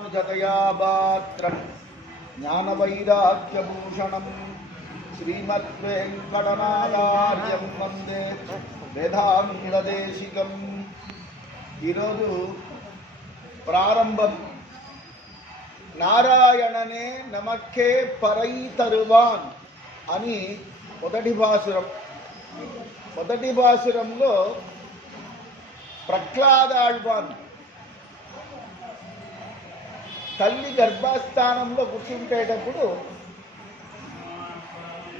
జతయాపాత్రం జ్ఞానవైరాగ్యభూషణం శ్రీమద్వేంకటనాథార్యం వందే వేదాంతదేశికం ఈరోజు ప్రారంభం. నారాయణనే నమక్కే పరై తరువాన్ అని మొదటి భాసురం. మొదటి భాసురంలో ప్రహ్లాదాళ్వాన్ తల్లి గర్భస్థానంలో కూర్చుంటేటప్పుడు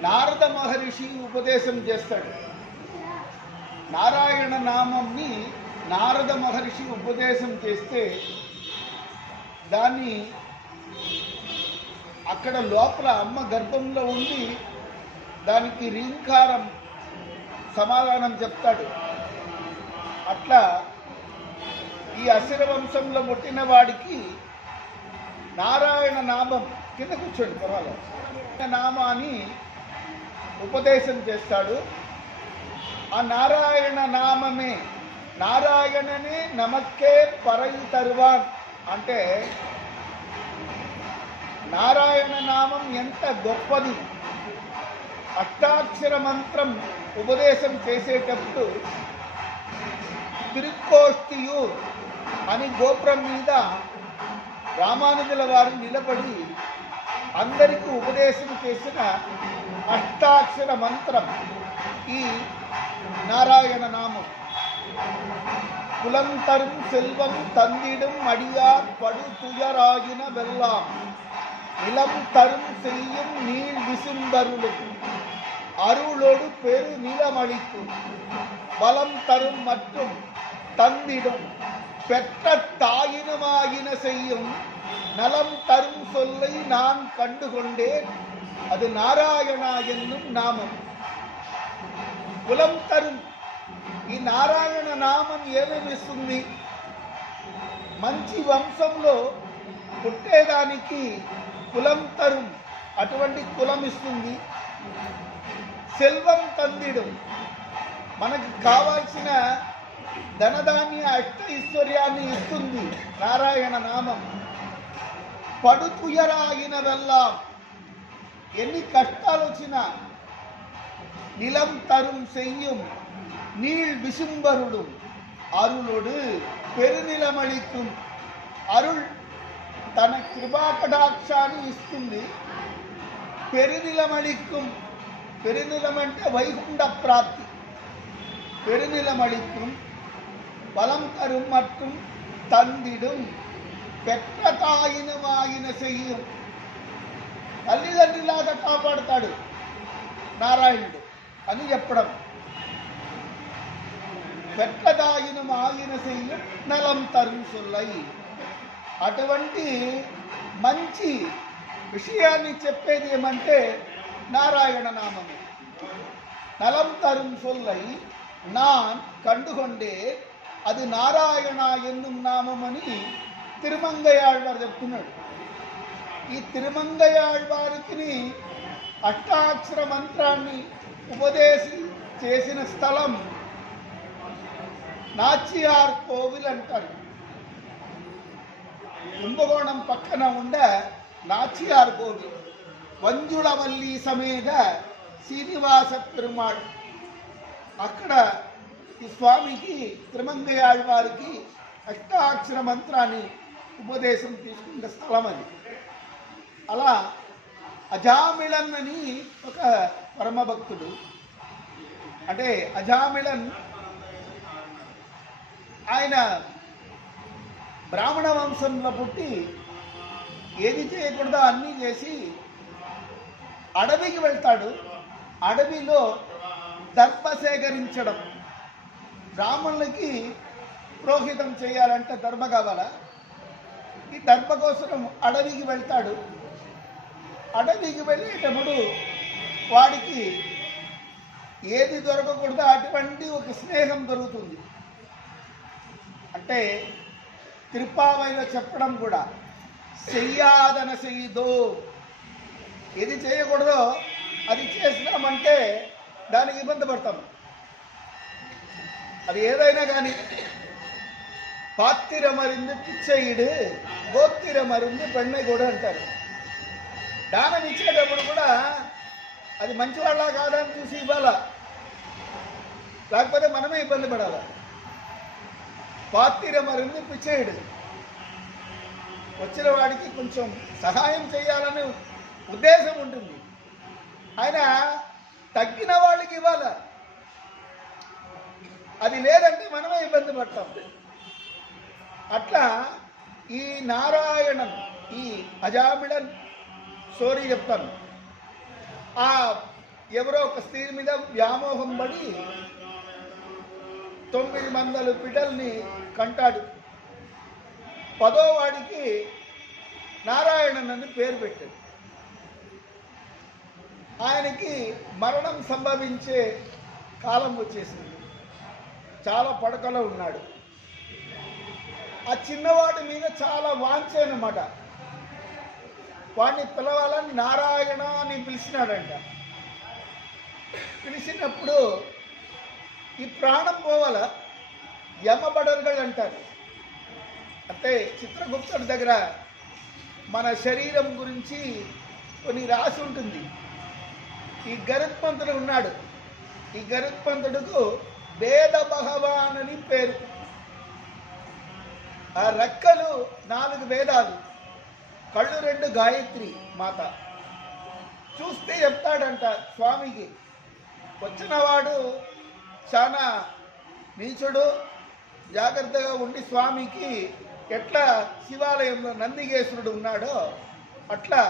నారద మహర్షి ఉపదేశం చేస్తాడు. నారాయణ నామంని నారద మహర్షి ఉపదేశం చేస్తే దాన్ని అక్కడ లోపల అమ్మ గర్భంలో ఉండి దానికి రీంకారం సమాధానం చెప్తాడు. అట్లా ఈ అసిర వంశంలో పుట్టిన వాడికి నారాయణ నామం కింద కూర్చోండి పర్వాలేదు. నామాన్ని ఉపదేశం చేస్తాడు. ఆ నారాయణ నామమే నారాయణనే నమస్కే పరై తరువాన్. అంటే నారాయణ నామం ఎంత గొప్పది. అష్టాక్షర మంత్రం ఉపదేశం చేసేటప్పుడు తిరుక్కోష్టియూర్ అని గోపురం మీద రామానుజుల వారు నిలబడి అందరికీ ఉపదేశం చేసిన అష్టాక్షర మంత్రం ఈ నారాయణ నామం. குலம் தரும் செல்வம் தந்திடும் அடியார் படு துயராயின வெல்லாம் நிலம் தரும் செய்யும் நீள் விசும்பருளும் அருளோடு பெரு நிலமளிக்கும் பலம் தரும் மற்றும் தந்திடும் பெற்ற தாயினுமாகின செய்யும் நலம் தரும் சொல்லை நான் கண்டுகொண்டேன் அது நாராயணா என்னும் நாமம் కులం తరుణ్ ఈ నారాయణ నామం ఏమేమి ఇస్తుంది మంచి వంశంలో పుట్టేదానికి కులం తరుణ్ అటువంటి కులం ఇస్తుంది సెల్వం తందిడు మనకి కావాల్సిన ధనధాన్య అష్ట ఐశ్వర్యాన్ని ఇస్తుంది నారాయణ నామం పడుతుయరాగినదల్లా ఎన్ని కష్టాలు వచ్చినా நிலம் தரும் செய்யும் நீள் விசும்பருடும் அருளோடு பெருநிலம் அளிக்கும் அருள் తన కృపాకటాక్షాన్ని ఇస్తుంది పెరునిలమళిక్కుం పెరునిలం అంటే వైకుంఠ ప్రాప్తి పెరునిలమళిక్కుం பலம் தரும் மற்றும் தந்திடும் பெற்ற తాయినమాగిన செய்யும் తల్లిదండ్రులాగా కాపాడుతాడు నారాయణుడు అని చెప్పడం పెద్దదాయిన ఆగిన చెయ్యి నలం తరుం సొల్లై అటువంటి మంచి విషయాన్ని చెప్పేది ఏమంటే నారాయణ నామము నలం తరుం సొల్లై నాన్ కండుకొండే అది నారాయణ ఎన్నుం నామమని తిరుమంగయాళ్వారు చెప్తున్నాడు. ఈ తిరుమంగయాళ్వారికి అష్టాక్షర మంత్రాన్ని ఉపదేశి చేసిన స్థలం నాచియార్ కోవిల్ అంటారు. కుంభకోణం పక్కన ఉండ నాచియార్ కోవిల్ వంజుళవల్లి సమేత శ్రీనివాస పెరుమాళ్. అక్కడ ఈ స్వామికి త్రిమంగయాడి వారికి అష్టాక్షర మంత్రాన్ని ఉపదేశం తీసుకున్న స్థలం అది. అలా అజామిళన్ అని ఒక పరమభక్తుడు అంటే అజామిళన్ ఆయన బ్రాహ్మణ వంశంలో పుట్టి ఏది చేయకూడదో అన్నీ చేసి అడవికి వెళ్తాడు. అడవిలో దర్భ సేకరించడం బ్రాహ్మణులకి పురోహితం చేయాలంటే ధర్మ కావాలా? ఈ ధర్మ కోసం అడవికి వెళ్తాడు. అడవికి వెళ్ళేటప్పుడు వాడికి ఏది దొరకకూడదో అటువంటి ఒక స్నేహం దొరుకుతుంది. అంటే తిరుపావైలో చెప్పడం కూడా చెయ్యాదన చెయ్యదో. ఏది చేయకూడదో అది చేసినామంటే దానికి ఇబ్బంది పడతాము అది ఏదైనా కానీ. పాత్తిర మరింది పిచ్చయిడు గోత్తిర మరింది పెన్నై కూడా అంటారు. దానం ఇచ్చేటప్పుడు కూడా అది మంచివాళ్ళ కాదా అని చూసి ఇవ్వాలా. లేకపోతే మనమే ఇబ్బంది పడాలి. పాత్తిర మరింది పిచ్చేయుడు వచ్చిన వాడికి కొంచెం సహాయం చేయాలనే ఉద్దేశం ఉంటుంది. ఆయన తగ్గిన వాళ్ళకి ఇవ్వాల. అది లేదంటే మనమే ఇబ్బంది పడతాం. అట్లా ఈ నారాయణన్ ఈ అజామిడన్ స్టోరీ చెప్తాను. ఆ ఎవరో ఒక స్త్రీ మీద వ్యామోహం పడి తొమ్మిది మందలు బిడ్డల్ని కంటాడు. పదోవాడికి నారాయణన్ అని పేరు పెట్టాడు. ఆయనకి మరణం సంభవించే కాలం వచ్చేసింది. చాలా పడకలో ఉన్నాడు. ఆ చిన్నవాడి మీద చాలా వాంఛ అనమాట వాడిని పిలవాలని నారాయణ అని పిలిచినాడంట. పిలిచినప్పుడు ఈ ప్రాణం పోవాల యమబడర్గల్ అంటారు. అంటే చిత్రగుప్తుడి దగ్గర మన శరీరం గురించి కొన్ని రాసి ఉంటుంది. ఈ గరుత్మంతుడు ఉన్నాడు. ఈ గరుత్మంతుడుకు వేద భగవాన్ అని పేరు. ఆ రెక్కలు నాలుగు వేదాలు కళ్ళు రెండు గాయత్రి మాత. చూస్తే చెప్తాడంట స్వామికి వచ్చినవాడు చాలా నీచుడు జాగ్రత్తగా ఉండి స్వామికి ఎట్లా శివాలయంలో నందిగేశ్వరుడు ఉన్నాడో అట్లా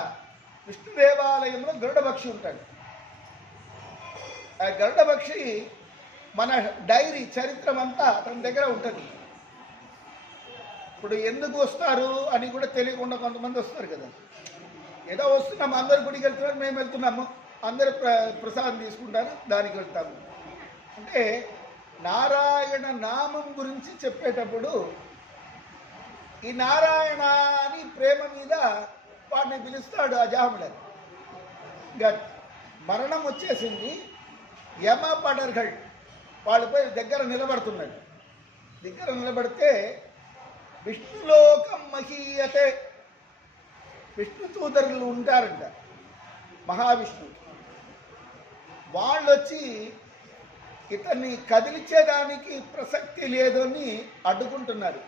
విష్ణు దేవాలయంలో గరుడపక్షి ఉంటాడు. ఆ గరుడపక్షి మన డైరీ చరిత్రం అంతా అతని దగ్గర ఉంటుంది. ఇప్పుడు ఎందుకు వస్తారు అని కూడా తెలియకుండా కొంతమంది వస్తారు కదా. ఏదో వస్తున్నాము అందరు గుడికి వెళ్తున్నారు మేము వెళ్తున్నాము. అందరు ప్ర ప్రసాదం తీసుకుంటారు దానికి వెళ్తాము. అంటే నారాయణ నామం గురించి చెప్పేటప్పుడు ఈ నారాయణ అని ప్రేమ మీద వాడిని పిలుస్తాడు అజాముడని మరణం వచ్చేసింది యమ పడర్గల్ వాళ్ళపై దగ్గర నిలబడుతున్నాడు దగ్గర నిలబడితే విష్ణులోకం మహీయతే. విష్ణు తూతరులు ఉంటారంట మహావిష్ణు. వాళ్ళు వచ్చి ఇతన్ని కదిలించేదానికి ప్రసక్తి లేదు అని అడ్డుకుంటున్నారు.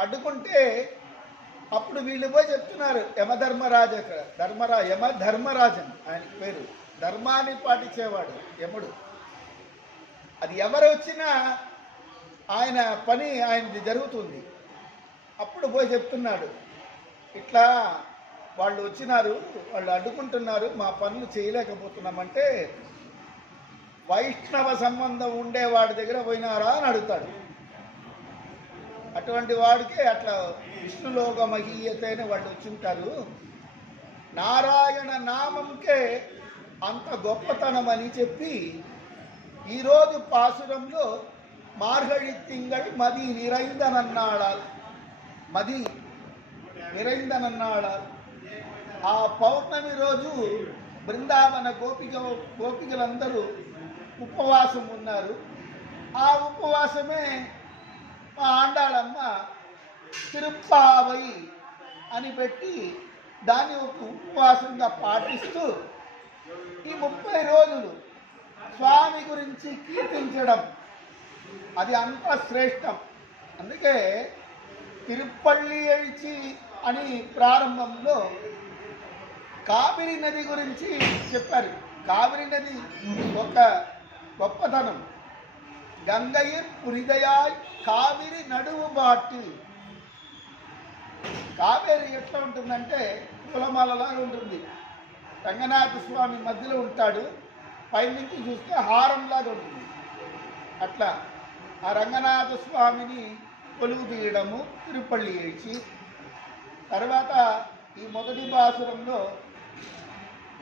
అడ్డుకుంటే అప్పుడు వీళ్ళు పోయి చెప్తున్నారు యమధర్మరాజు అక్కడ. ధర్మరా యమ ధర్మరాజన్ ఆయన పేరు. ధర్మాన్ని పాటించేవాడు యముడు. అది ఎవరు వచ్చినా ఆయన పని ఆయనది జరుగుతుంది. అప్పుడు పోయి చెప్తున్నాడు ఇట్లా వాళ్ళు వచ్చినారు వాళ్ళు అడ్డుకుంటున్నారు మా పనులు చేయలేకపోతున్నామంటే వైష్ణవ సంబంధం ఉండే వాడి దగ్గర పోయినారా? అని అడుగుతాడు. అటువంటి వాడికి అట్లా విష్ణులోక మహీయతైన వాళ్ళు వచ్చింటారు నారాయణ నామంకే అంత గొప్పతనం అని చెప్పి ఈరోజు పాసురంలో మార్గళి తింగళ్ మది నిరైందనన్నాడాల్. మది నిరైందనన్నాడాల్. ఆ పౌర్ణమి రోజు బృందావన గోపిక గోపికలందరూ ఉపవాసం ఉన్నారు. ఆ ఉపవాసమే మా ఆండాళమ్మ తిరుప్పావై అని పెట్టి దాన్ని ఒక ఉపవాసంగా పాటిస్తూ ఈ ముప్పై రోజులు స్వామి గురించి కీర్తించడం. అది అంత శ్రేష్టం. అందుకే తిరుపల్లి ఎడిచి అని ప్రారంభంలో కావిరి నది గురించి చెప్పారు. కావిరి నది ఒక గొప్పతనం. గంగయిర్ పురిదయాయ్ కావిరి నడువు బాటి. కావేరి ఎట్లా ఉంటుందంటే పూలమాలలాగా ఉంటుంది. రంగనాథ స్వామి మధ్యలో ఉంటాడు. పైనుంచి చూస్తే హారంలాగా ఉంటుంది. అట్లా ఆ రంగనాథ స్వామిని కొలువు తీయడము తిరుపల్లి ఏడ్చి తర్వాత ఈ మొదటి బాసురంలో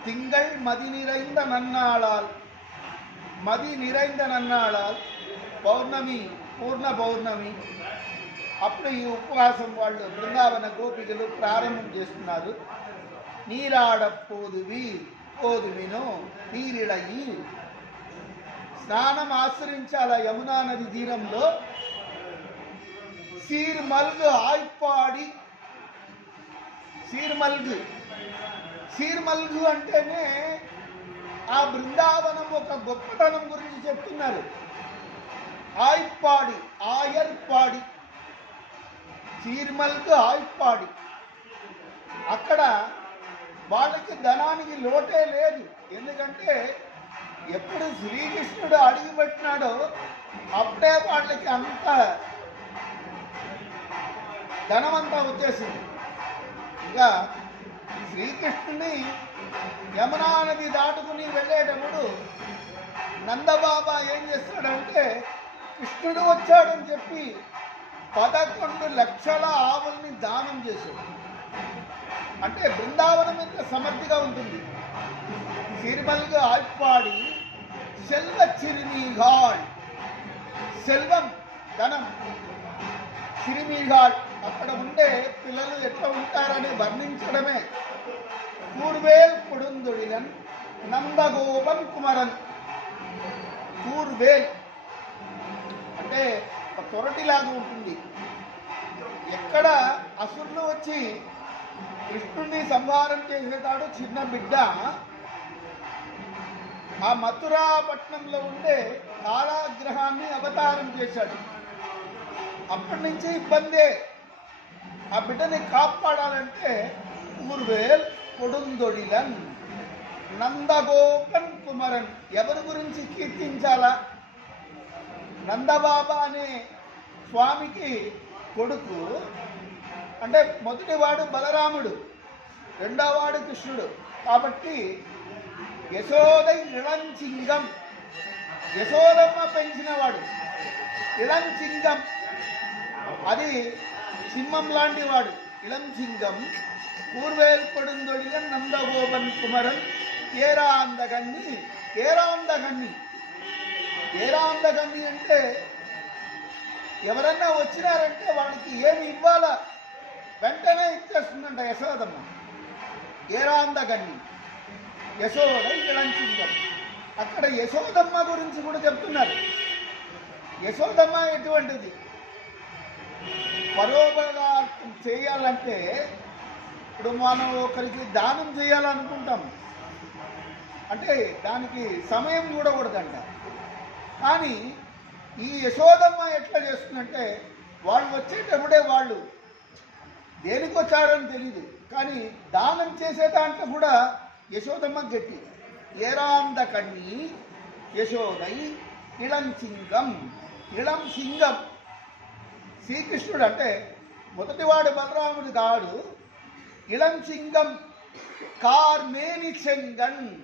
తింగల్ మది నిరైంద నన్నాళాల్ మది నిరైంద నన్నాళాల్ పౌర్ణమి పూర్ణ పౌర్ణమి. అప్పుడు ఈ ఉపవాసం వాళ్ళు బృందావన గోపికలు ప్రారంభం చేస్తున్నారు. నీరాడ கோதுமினோ తీరిడయి స్నానం ఆశ్రయించాల యమునా నది తీరంలో సీర్మల్గు ఆయ్పాడి. సీర్మల్గు. సీర్మల్గు అంటేనే ఆ బృందావనం ఒక గొప్పతనం గురించి చెప్తున్నారు. ఆయ్పాడి ఆయర్పాడి. సీర్మల్గు ఆయ్పాడి. అక్కడ వాళ్ళకి ధనానికి లోటే లేదు. ఎందుకంటే ఎప్పుడు శ్రీకృష్ణుడు అడిగి పెట్టినాడో అప్పుడే వాళ్ళకి అంత ధనమంతా వచ్చేసింది. ఇంకా శ్రీకృష్ణుని యమునా నది దాటుకుని వెళ్ళేటప్పుడు నందబాబా ఏం చేస్తాడంటే కృష్ణుడు వచ్చాడని చెప్పి పదకొండు లక్షల ఆవుల్ని దానం చేశాడు. అంటే బృందావనం ఎంత సమర్థిగా ఉంటుంది. సిరిమల్గా ఆய்పాడి సెల్వ చిరునీగాళ్ సెల్వం ధనం. సిరిమీగాళ్ అక్కడ ఉండే పిల్లలు ఎట్లా ఉంటారని వర్ణించడమే. కూర్వేల్ కొడుందుడిలన్ నందగోపన్ కుమరన్. కూర్వేల్ అంటే ఒక తొరటిలాగా ఉంటుంది. ఎక్కడ అసురులు వచ్చి కృష్ణుని సంహారం చేసేటాడు చిన్న బిడ్డ. ఆ మథురాపట్నంలో ఉండే కాలాగ్రహాన్ని అవతారం చేశాడు. అప్పటి నుంచి ఇబ్బందే. ఆ బిడ్డని కాపాడాలంటే ఊర్వేల్ కొడుందొడిలన్ నందగోపన్ కుమరన్ ఎవరి గురించి కీర్తించాలా? నందబాబా అనే స్వామికి కొడుకు అంటే మొదటివాడు బలరాముడు రెండోవాడు కృష్ణుడు. కాబట్టి యశోద ఇళంచింగం యశోదమ్మ పెంచినవాడు ఇళంచింగం అది సింహం లాంటి వాడు ఇళంచింగం పూర్వేల్ నందగోపన్ కుమరన్ ఏరాందగన్ని ఏరాందగన్ని ఏరాందగన్ని అంటే ఎవరన్నా వచ్చినారంటే వాళ్ళకి ఏమి ఇవ్వాలా? వెంటనే ఇచ్చేస్తుందంట యశోదమ్మ. ఏరాందగన్ని. యశోద ఇళంచింగం అక్కడ యశోదమ్మ గురించి కూడా చెప్తున్నారు. యశోదమ్మ ఎటువంటిది? పరోపకార్థం చేయాలంటే ఇప్పుడు మనం ఒకరికి దానం చేయాలనుకుంటాం. అంటే దానికి సమయం కూడా కూడదంట కానీ ఈ యశోదమ్మ ఎట్లా చేస్తుందంటే వాళ్ళు వచ్చేటప్పుడే వాళ్ళు దేనికి వచ్చారని తెలియదు కానీ దానం చేసే దాంట్లో కూడా యశోదమ్మ గట్టి. ఏరాంద కన్ని యశోదై ఇళం సింగం. ఇళం సింగం. శ్రీకృష్ణుడు అంటే మొదటివాడు బలరాముడు కాడు ఇళం సింగం. కార్మేని చెంగన్.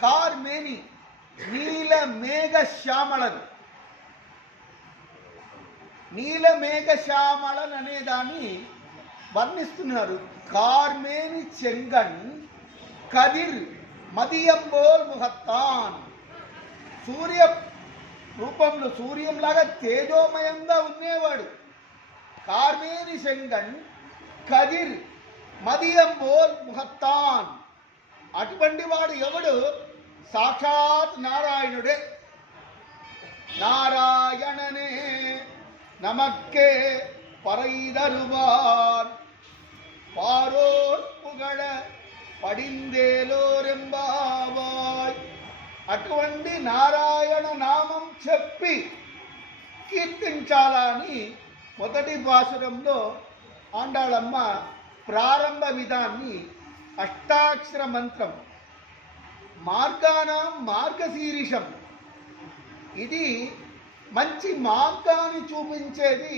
కార్మేని నీల మేఘ శ్యామళన్. నీల మేఘ శ్యామళన్ అనే దాన్ని వర్ణిస్తున్నారు కార్మేని చెంగన్ కదిర్ మదియంబోల్ ముహత్తాన్ సూర్య రూపంలో సూర్యంలాగా తేజోమయంగా ఉండేవాడు కార్మేని శంగన్ కదిర్ మదియంబోల్ ముహత్తాన్ అటువంటి వాడు ఎవడు సాక్షాత్ నారాయణుడే నారాయణనే நமக்கே பறைதருவார் பாரோர் புகழ పడిందేలోరెంబావాయ్ అటువంటి నారాయణ నామం చెప్పి కీర్తించాలని మొదటి భాసురంలో ఆండాళమ్మ ప్రారంభ విధాన్ని అష్టాక్షర మంత్రం మార్గానం మార్గశీరిషం ఇది మంచి మార్గాన్ని చూపించేది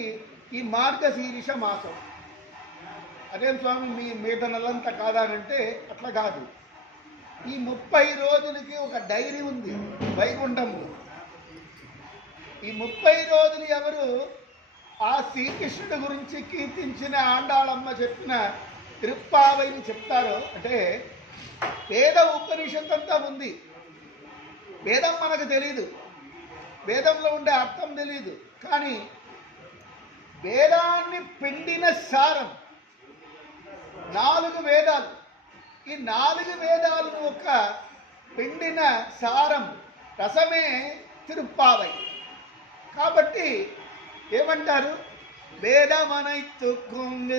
ఈ మార్గశీరిష మాసం అదేం స్వామి మీ మీద నెలంతా కాదానంటే అట్లా కాదు. ఈ ముప్పై రోజులకి ఒక డైరీ ఉంది వైకుంఠంలో ఈ ముప్పై రోజులు ఎవరు ఆ శ్రీకృష్ణుడి గురించి కీర్తించిన ఆండాళమ్మ చెప్పిన తిరుప్పావైని చెప్తారో అంటే వేద ఉపనిషత్ అంతా ఉంది. వేదం మనకు తెలియదు వేదంలో ఉండే అర్థం తెలియదు కానీ వేదాన్ని పిండిన సారం నాలుగు వేదాలు. ఈ నాలుగు వేదాలు ఒక పిండిన సారం రసమే తిరుప్పావై. కాబట్టి ఏమంటారు? వేదమనైతుకుం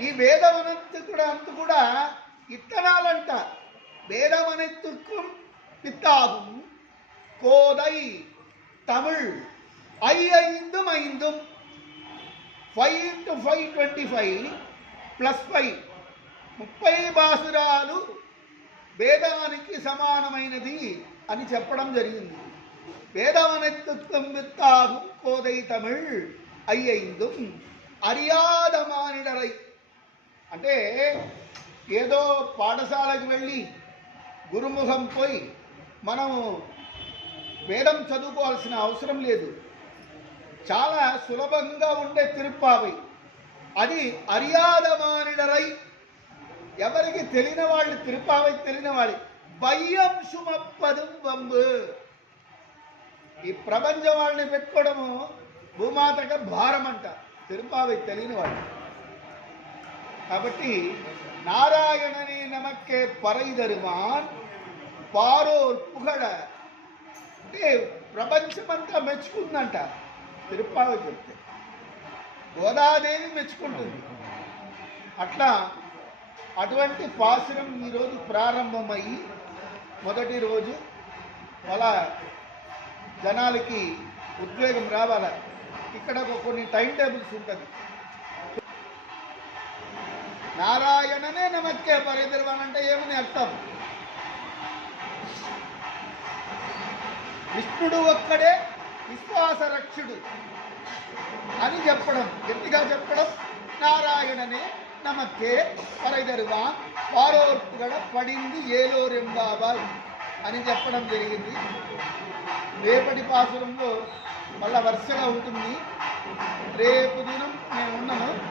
ఈ వేదమనంతు కూడా అంతు కూడా ఇత్తనాలంట వేదమనైతుకుం విత్తాహు కోదై తమిళ్. ఐ ఐందుం ఐందుం five into five twenty five plus five ముప్పై బాసురాలు వేదానికి సమానమైనది అని చెప్పడం జరిగింది வேதவனத்துக்கும் வித்தாகும் கோதை தமிழ் ஐயைந்தும் அறியாத మానిడరై అంటే ఏదో పాఠశాలకు వెళ్ళి గురుముఖం పోయి మనం వేదం చదువుకోవాల్సిన అవసరం లేదు చాలా సులభంగా ఉండే తిరుప్పావి. అది అరియాద మానిడరై ఎవరికి తెలియని వాళ్ళు తిరుపావై తెలియని వాళ్ళు. భయం సుమప్పదం వంబు. ఈ ప్రపంచం వాళ్ళని పెట్టుకోవడము భూమాతక భారం అంట తిరుపావై తెలియని వాళ్ళు. కాబట్టి నారాయణని నమక్కే పరైదరుమాన్ పారోర్ పుగడ. అంటే ప్రపంచమంతా మెచ్చుకుందంట. తిరుపతి చెప్తే. గోదాదేవి మెచ్చుకుంటుంది. అట్లా అటువంటి పాసురం ఈరోజు ప్రారంభమయ్యి మొదటి రోజు అలా జనాలకి ఉద్వేగం రావాల. ఇక్కడ ఒక కొన్ని టైం టేబుల్స్ ఉంటుంది. నారాయణనే నమక్కే పరిధిర్వన్ అంటే ఏమని అర్థం? విష్ణుడు ఒక్కడే విశ్వాస రక్షుడు అని చెప్పడం. గట్టిగా చెప్పడం. నారాయణనే నమకే పరైదరువా పారోర్పుగడ పడింది ఏలో రెంబాబాయ్ అని చెప్పడం జరిగింది. రేపటి పాసురంలో మళ్ళా వరుసగా ఉంటుంది. రేపు దినం మేము ఉన్నాము.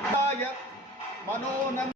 మనోనం